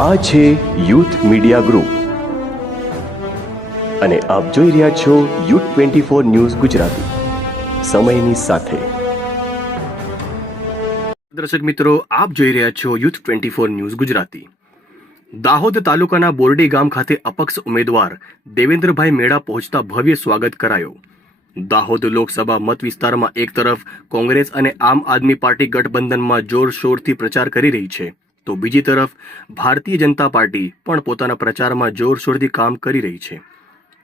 આ છે youth media group અને આપ જોઈ રહ્યા છો યુથ 24 ન્યૂઝ ગુજરાતી, સમયની સાથે। દર્શક મિત્રો, આપ જોઈ રહ્યા છો યુથ 24 ન્યૂઝ ગુજરાતી। દાહોદ તાલુકાના બોરડી ગામ ખાતે અપક્ષ ઉમેદવાર દેવેન્દ્રભાઈ મેડા પહોંચતા ભવ્ય સ્વાગત કરાયો। દાહોદ લોકસભા મત વિસ્તારમાં એક તરફ કોંગ્રેસ અને આમ આદમી પાર્ટી ગઠબંધનમાં જોરશોરથી પ્રચાર કરી રહી છે, તો બીજી તરફ ભારતીય જનતા પાર્ટી પણ પોતાના પ્રચારમાં જોરશોરથી કામ કરી રહી છે।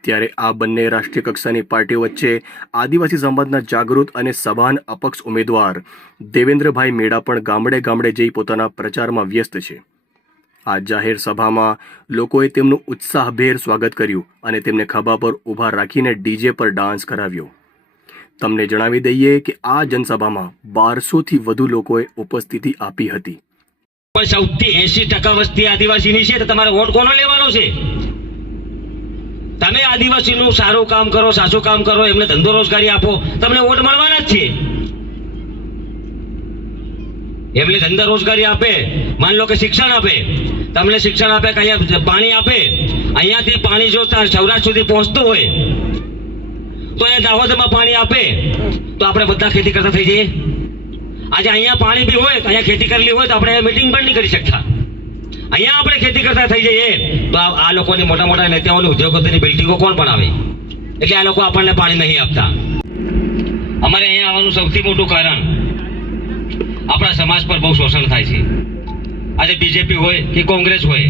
ત્યારે આ બંને રાષ્ટ્રીય કક્ષાની પાર્ટીઓ વચ્ચે આદિવાસી સમાજના જાગૃત અને સભાન અપક્ષ ઉમેદવાર દેવેન્દ્રભાઈ મેડા પણ ગામડે ગામડે જઈ પોતાના પ્રચારમાં વ્યસ્ત છે। આ જાહેર સભામાં લોકોએ તેમનું ઉત્સાહભેર સ્વાગત કર્યું અને તેમને ખભા પર ઊભા રાખીને ડીજે પર ડાન્સ કરાવ્યો। તમને જણાવી દઈએ કે આ જનસભામાં 1200થી વધુ લોકોએ ઉપસ્થિતિ આપી હતી। સૌથી 80% વસ્તી આદિવાસીની છે, તો તમારે વોટ કોનો લેવાનો છે? તમે આદિવાસીનું સારું કામ કરો, સાચું કામ કરો, એમને ધંધો રોજગારી આપો, તમને વોટ મળવાના જ છે। એમને ધંધા રોજગારી આપે, માન લો કે શિક્ષણ આપે, તમને શિક્ષણ આપે કે અહીંયા પાણી આપે, અહીંયાથી પાણી જો સૌરાષ્ટ્ર સુધી પહોંચતું હોય તો એ દાહોદમાં પાણી આપે તો આપણે બધા ખેતી કરતા થઈ જઈએ। આજે અહીંયા પાણી બી હોય, અહીંયા ખેતી કરેલી હોય તો આપણે મીટિંગ પણ નહીં કરી શકતા। અહીંયા આપણે ખેતી કરતા થઈ જઈએ તો આ લોકોની મોટા મોટા નેતાઓની ઉદ્યોગોની બિલ્ડિંગો કોણ બનાવે? એટલે આ લોકો આપણને પાણી નહીં આપતા। અમારે અહીંયા આવવાનું સૌથી મોટું કારણ આપણા સમાજ પર બહુ શોષણ થાય છે। આજે બીજેપી હોય કે કોંગ્રેસ હોય,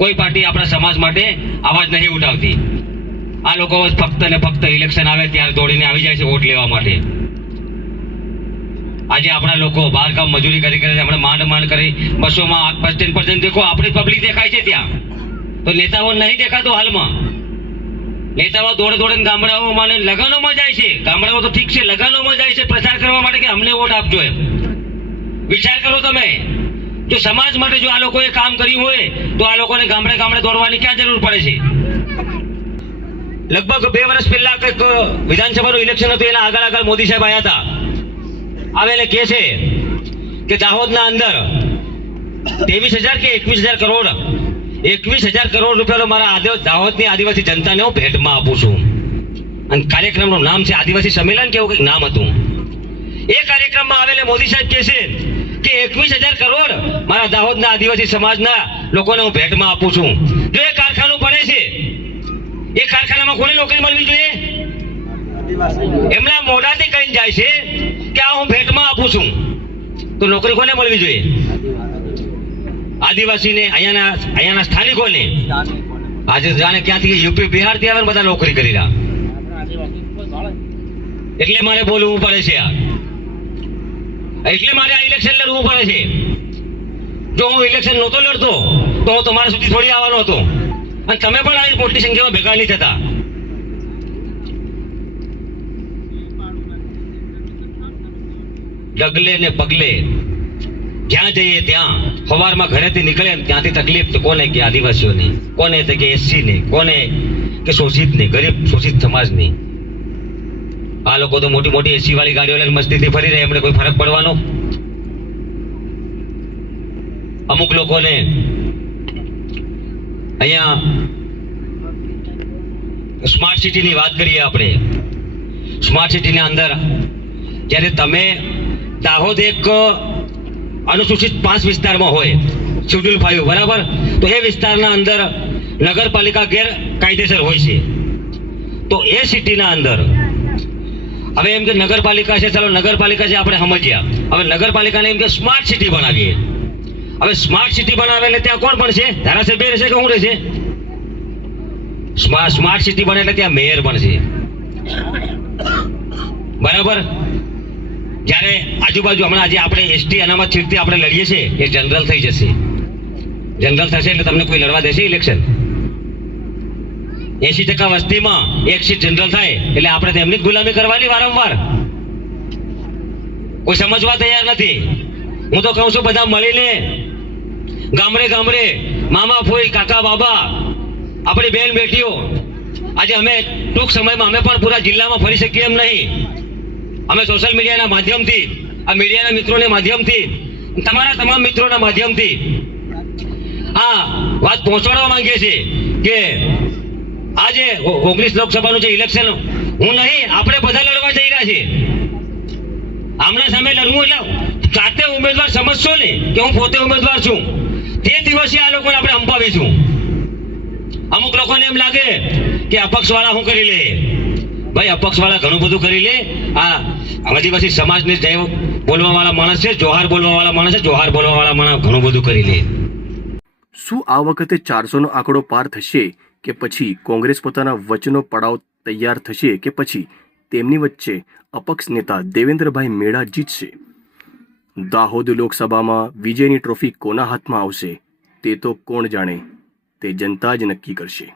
કોઈ પાર્ટી આપણા સમાજ માટે અવાજ નહીં ઉઠાવતી। આ લોકો ફક્ત ને ફક્ત ઇલેક્શન આવે ત્યારે દોડીને આવી જાય છે વોટ લેવા માટે। આજે આપણા લોકો બહાર ગામ મજૂરી કરી આપણે માંડ કરી બસોમાં બસ સ્ટેન્ડ પર જઈને દેખો, આપણી પબ્લિક દેખાય છે ત્યાં, તો નેતાઓ નહીં દેખાતો હાલમાં। નેતાઓ દોડીને ગામડાઓમાં લગનોમાં જાય છે। ગામડાઓ તો ઠીક છે, લગનોમાં જાય છે પ્રચાર કરવા માટે કે અમને વોટ આપજો એમ। વિચાર કરો તમે, જો સમાજ માટે જો આ લોકોએ કામ કર્યું હોય તો આ લોકોને ગામડે ગામડે દોડવાની ક્યાં જરૂર પડે છે? લગભગ 2 વર્ષ પહેલા કંઈક વિધાનસભાનું ઇલેક્શન હતું, એના આગળ મોદી સાહેબ આવ્યા હતા। આવેલે કે છે કે દાહોદના અંદર 23,000 કે 21,000 કરોડ 21,000 કરોડ રૂપિયાનો મારા દાહોદની આદિવાસી જનતાને હું ભેટમાં આપું છું। અને કાર્યક્રમનું નામ છે આદિવાસી સંમેલન કે એવું કંઈક નામ હતું। એ કાર્યક્રમમાં આવેલે મોદી સાહેબ કહે છે કે 21,000 કરોડ મારા દાહોદના આદિવાસી સમાજના લોકોને હું ભેટમાં આપું છું। જો એ કારખાનું બને છે, એ કારખાનામાં કોને નોકરી મળવી જોઈએ? એમના મોઢાથી કહીને જાય છે કે આ હું ભેટમાં આપું છું, તો નોકરી કોને મળવી જોઈએ? આદિવાસીને, અહીંયાના સ્થાનિકોને। આજે જાણે ક્યાંથી યુપી બિહારથી આવે બધા નોકરી કરી રહ્યા, એટલે મારે બોલવું પડે છે એટલે મારે આ ઇલેક્શન લડવું પડે છે। જો હું ઇલેક્શન નહોતો લડતો તો હું તમારા સુધી થોડી આવવાનો હતો, અને તમે પણ આવી મોટી સંખ્યામાં ભેગા નહીં થતા। ડગલે ને પગલે જ્યાં જઈએ ત્યાં સવારમાં ઘરેથી નીકળે ત્યાંથી તકલીફ તો કોને કે આદિવાસીઓની, કોને કે એસસી ને, કોને કે શોષિત ને, ગરીબ શોષિત સમાજની। આ લોકો તો મોટી મોટી એસી વાળી ગાડીઓ લઈને મસ્તીથી ફરી રહે, એમને કોઈ ફરક પડવાનો? અમુક લોકોને અહીંયા સ્માર્ટ સિટીની વાત કરીએ આપણે, સ્માર્ટ સિટીની અંદર જ્યારે તમે દાહોદ એક અનુસૂચિત 5 વિસ્તારમાં હોય, શેડ્યુલ 5, બરાબર, તો એ વિસ્તારના અંદર નગરપાલિકા ગેરકાયદેસર હોય છે। તો એ સિટીના અંદર હવે એમ કે નગરપાલિકા છે, ચાલો નગરપાલિકા છે આપણે સમજ્યા, હવે નગરપાલિકાને એમ કે સ્માર્ટ સિટી બનાવીએ। હવે સ્માર્ટ સિટી બનાવે એટલે ત્યાં કોણ પણ છે? ધારાસભ્ય રહેશે કે શું રહેશે? સ્માર્ટ સિટી બને એટલે ત્યાં મેયર પણ છે, બરાબર। જ્યારે આજુબાજુ હમણાં આજે આપણે એસટી અનામત સીટથી આપણે લડીએ છીએ, એ જનરલ થઈ જશે। જનરલ થશે એટલે તમને કોઈ લડવા દેશે ઇલેક્શન? 80% વસ્તીમાં એક સીટ જનરલ થાય એટલે આપણે તો એમની જ ગુલામી કરવાની વારંવાર। કોઈ સમજવા તૈયાર નથી। હું તો કહું છું બધા મળીને ગામડે ગામડે મામા ફોઈ કાકા બાબા આપણી બેન બેટીઓ, આજે અમે ટૂંક સમયમાં અમે પણ પૂરા જિલ્લામાં ફરી શકીએ એમ નહીં। અમે સોશિયલ મીડિયાના માધ્યમથી, આ મીડિયાના મિત્રોના માધ્યમથી, તમારા તમામ મિત્રોના માધ્યમથી આ વાત પહોંચાડવા માંગીએ છીએ કે આજે 19 લોકસભાનું જે ઇલેક્શન હું નહીં આપણે બધા લડવા જઈ રહ્યા છીએ. આમના સામે લડવું એટલે જાતે ઉમેદવાર સમજશો ને કે હું પોતે ઉમેદવાર છું, તે દિવસે આ લોકોને આપણે અંપાવીશું. અમુક લોકોને એમ લાગે કે અપક્ષ વાળા શું કરી લે. ભાઈ અપક્ષ વાળા ઘણું બધું કરી લે. આ આદિવાસી સમાજને જય બોલવા વાળા માણસ છે, જોહાર બોલવા વાળા માણસ છે, જોહાર બોલવા વાળા માણસ ઘણું બધું કરી લે. શું આ વખતે 400નો આંકડો પાર થશે કે પછી કોંગ્રેસ પોતાના વચનો પડાવ તૈયાર થશે કે પછી તેમની વચ્ચે અપક્ષ નેતા દેવેન્દ્રભાઈ મેડા જીતશે? દાહોદ લોકસભામાં વિજયની ટ્રોફી કોના હાથમાં આવશે તે તો કોણ જાણે, તે જનતા જ નક્કી કરશે.